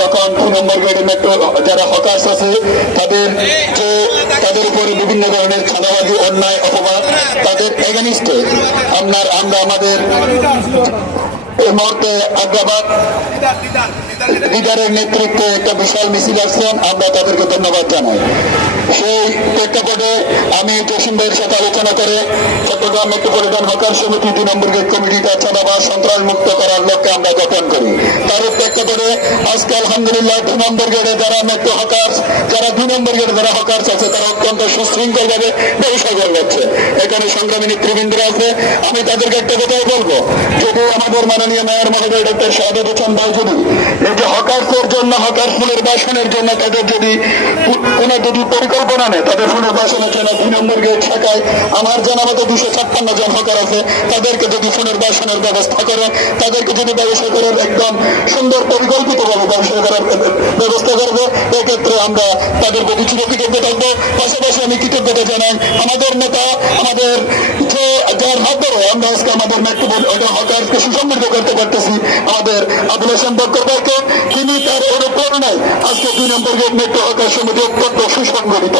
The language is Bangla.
যখন 2 নম্বর গেটে মেট্রো যারা হকার্স আছে তাদের উপরে বিভিন্ন ধরনের খানাবাজি অন্যায় অপবাদ তাদের এগেনিস্টে আমরা আমাদের এই মুহূর্তে আগ্রাবাদ লিডারের নেতৃত্বে একটা বিশাল মিছিল আসছেন, আমরা তাদেরকে ধন্যবাদ জানাই। সেই প্রেক্ষাপটে আমি জসিম ভাইয়ের সাথে আলোচনা করে চট্টগ্রাম মেট্রোপলিটন হকার সমিতি 2 নম্বর গেট কমিটিটা চাঁদাবাজ সন্ত্রাস মুক্ত করার লক্ষ্যে আমরা গঠন করি। তার প্রেক্ষাপটে আজকে আলহামদুলিল্লাহ 2 নম্বর গেটে যারা মেট্রো হকার্স যারা 2 নম্বর গেটে যারা হকার্স আছে তারা অত্যন্ত সুশৃঙ্খল ভাবে ব্যবসা করে যাচ্ছে। এখানে সংগ্রামী নেতৃবৃন্দরা আছে, আমি তাদেরকে একটা কথাই বলবো, যদি আমাদের মাননীয় মেয়র মহোদয় ডক্টর শাহাদাত হোসেন ভাই যদি এই যে হকার্সের জন্য হকার্স পুনর্বাসনের জন্য তাদের যদি কোনো পরিকল্পনা নেই, তাদের পুনর্বাসনের জন্য 2 নম্বর গেট শাখায় আমার জানা মতো 256 জন হকার আছে, তাদেরকে যদি পুনর্বাসনের ব্যবস্থা করে, তাদেরকে যদি ব্যবসা করার একদম সুন্দর পরিকল্পিতভাবে ব্যবসা করার ব্যবস্থা করবে, এক্ষেত্রে আমরা তাদের প্রতি চিরকৃতজ্ঞ থাকবো। পাশাপাশি আমি কৃতজ্ঞতা জানাই আমাদের নেতা, আমাদের যার হাত ধরে আমরা আজকে আমাদের হকারকে সুসংগঠিত করতে পারতেছি, আমাদের আবুল হাসান বক্কর ভাইকে, তিনি তার অনুপ্রেরণায় আজকে 2 নম্বর গেট মেট্রো হকার সমিতি অত্যন্ত সুসংগঠিত।